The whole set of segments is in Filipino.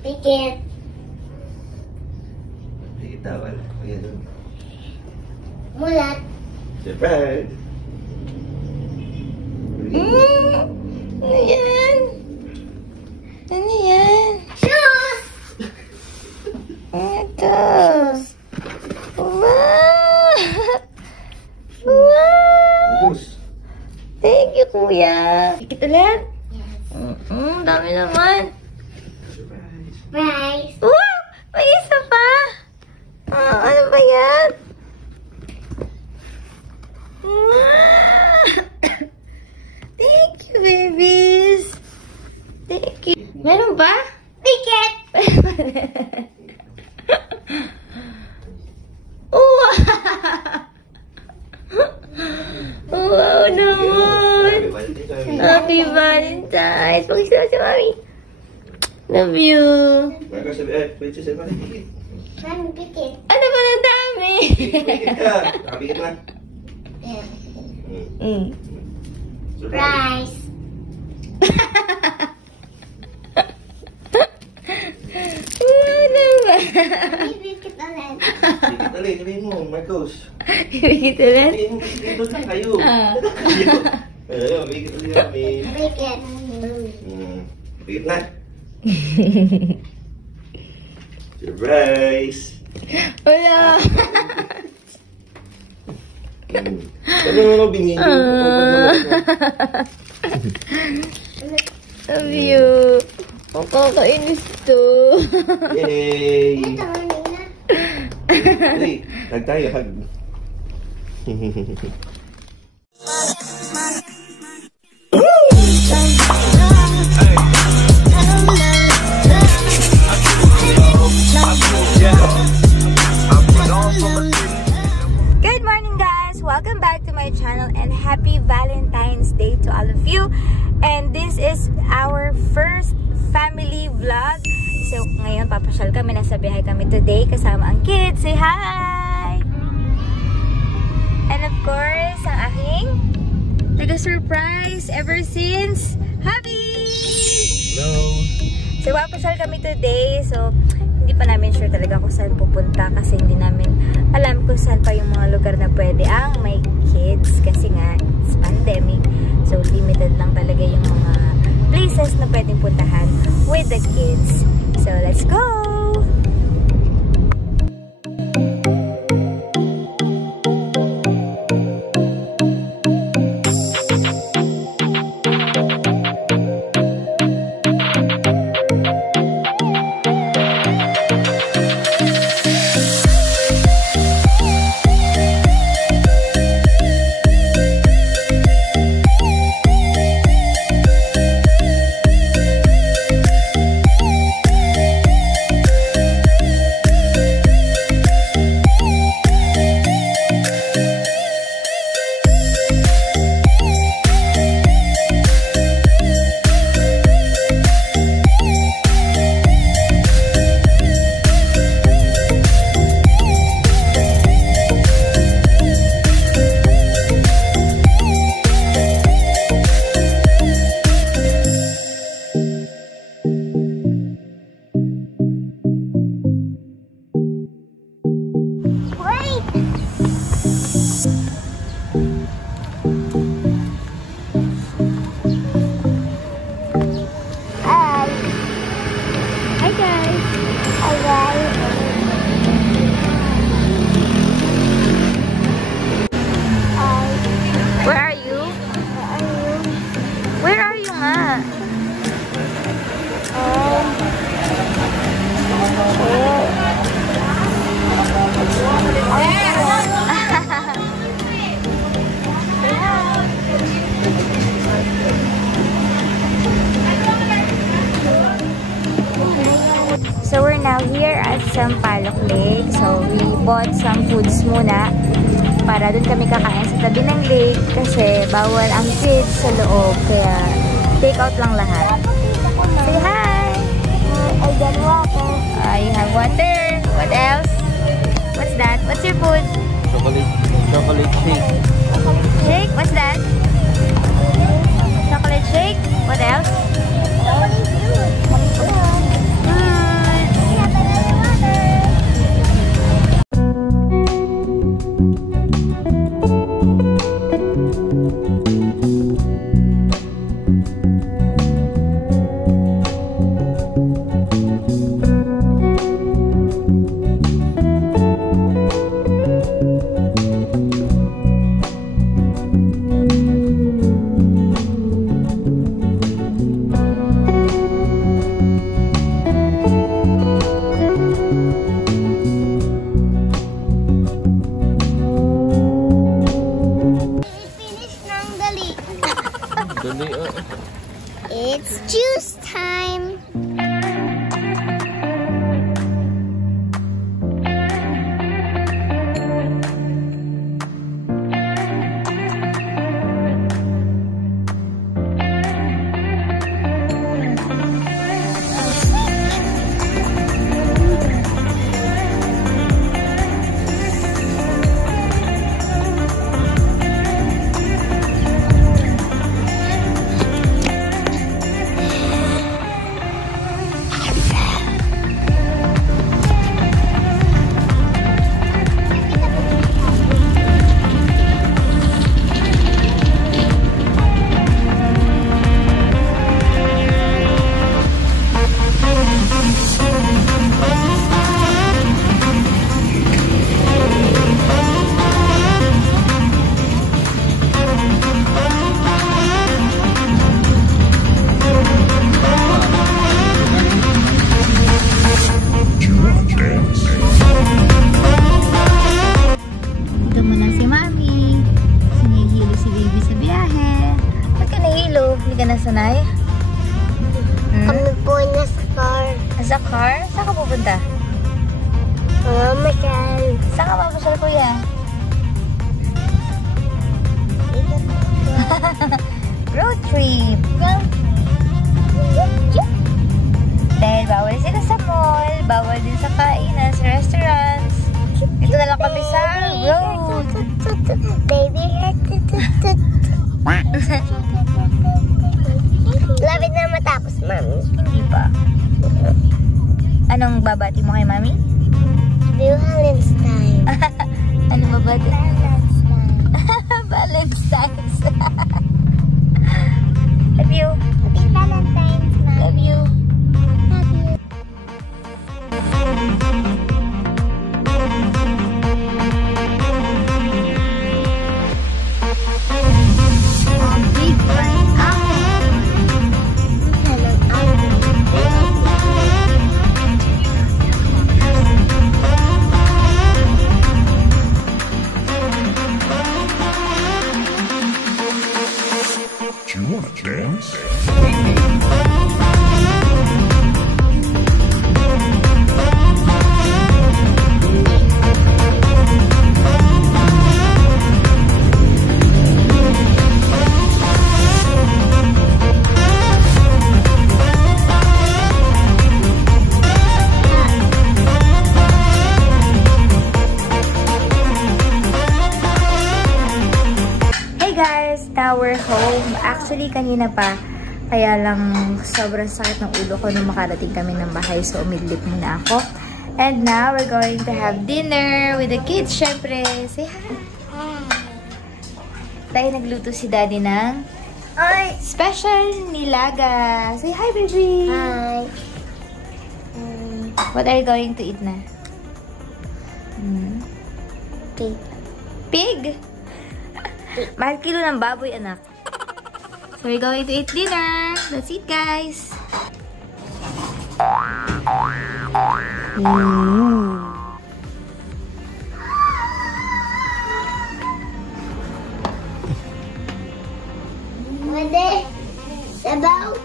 Pikit. Pikit tawal. Ayan doon. Mulat. Surprise! Ano yan? Ano yan? Shoes! Ito. Wow! Wow! Goose. Thank you, kuya. Pikit ulit? Yes. Dami naman. Surprise! Price. Wow! May isa pa. Ano ba yan? Wow! Thank you, babies. Thank you. Meron ba? Pikit. Wow! Wow naman! Happy Valentine's! Pakisama si Mami. Love you. Pwede siya sa pikit. Mami, pikit. Ano ba ang dami? Pikit ka. Nakapikit na. Yeah. Surprise! Price. Wow naman! Pikit ulit. Pikit ulit. Sabihin mo, Marcos. Ibigit ulit? Sabihin mo, dito na kayo. Ah. Ayun, pikit ulit kami. Pikit. Pikit na. Surprise! Wala! Ano naman bingin nyo? Love you. Makakainis to. Yay! Ito, Nina. Hey, hug tayo, hug. Good morning, guys! Welcome back to my channel and happy Valentine's Day to all of you. And this is our first family vlog. So ngayon papasyal kami, nasa biyahe kami today kasama ang kids. Say hi! And of course, ang aking taga-surprise ever since Happy! Hello! So papasyal kami today. So hindi pa namin sure talaga kung saan pupunta kasi hindi namin alam kung saan pa yung mga lugar na pwede ang may kids kasi nga it's pandemic. So limited lang talaga yung mga places na pwedeng puntahan with the kids. So let's go! So we're now here at Sampaloc Lake. So we bought some foods muna para dun kami kakain sa tabi ng lake kasi bawal ang kids sa loob. Kaya take out lang lahat. Say hi! I got water. You have water. What else? What's that? What's your food? Chocolate shake. Shake? What's that? Chocolate shake? What else? is a car. Saan ka pupunta? Mamasyal. Saan ka mapasyal, kuya? Road trip. Dahil bawal sila sa mall, bawal din sa kainan, sa restaurants. Ito na lang kami sa road. Baby. Lapit na matapos, mami. Hindi pa. Anong babati mo kay mami? Valentine's. Anong babati? Valentine's. Valentine's. Love you. Happy Valentine's, mami. Love you. Love you. Big brain apple. Do you want to dance? Hey guys, now we're home. Actually, kanina pa. Kaya lang sobrang sakit ng ulo ko nung makarating kami ng bahay. So, umidlip muna ako. And now, we're going to have dinner with the kids, syempre. Say hi. Tayo nagluto si Daddy ng special nilaga. Say hi, baby. Hi. What are you going to eat na? Pig. Pig? Mahal kilo ng baboy, anak. So, we're going to eat dinner. Let's eat, guys. Pwede. Sabaw.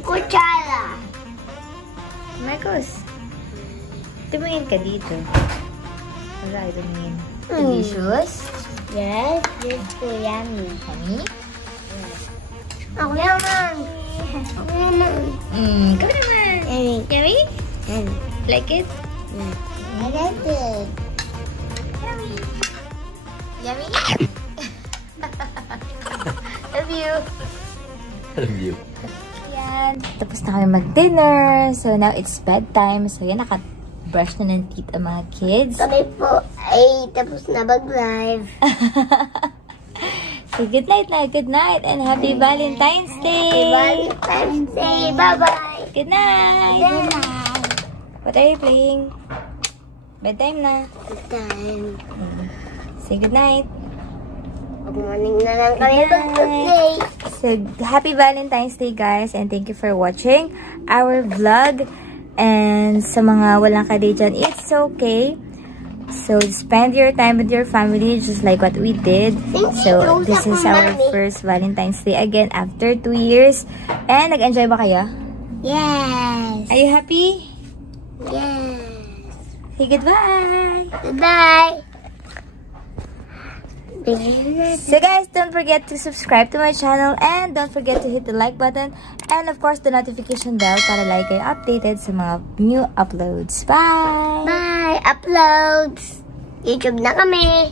Kutsara. Marcos, tumingin ka dito. Wala, tumingin. Delicious. Yes, yes po, yummy. Honey? Ako naman. Ako naman. Come naman. Yummy. Yummy? Yummy. Like it? I like it. Yummy. Yummy? Love you. Love you. Yan. Tapos na kami mag-dinner. So, now it's bedtime. So, yan, naka-brush na ng teeth ang mga kids. Kami po ay tapos na mag-live. So, good night na. Good night. And happy Valentine's Day. Valentine's Day. Bye-bye. Good night. Good night. What are you playing? Bedtime na. Good time. Say good night. Good morning na lang kami mag-play. So, happy Valentine's Day, guys. And thank you for watching our vlog. And sa mga walang ka-day dyan, it's okay. So, spend your time with your family just like what we did. So, this is our first Valentine's Day again after 2 years. And nag-enjoy ba kayo? Yes. Are you happy? Yes. Say goodbye. Goodbye. So guys, don't forget to subscribe to my channel and don't forget to hit the like button and of course the notification bell para lagi kayo updated sa mga new uploads. Bye! Bye. Uploads. YouTube na kami.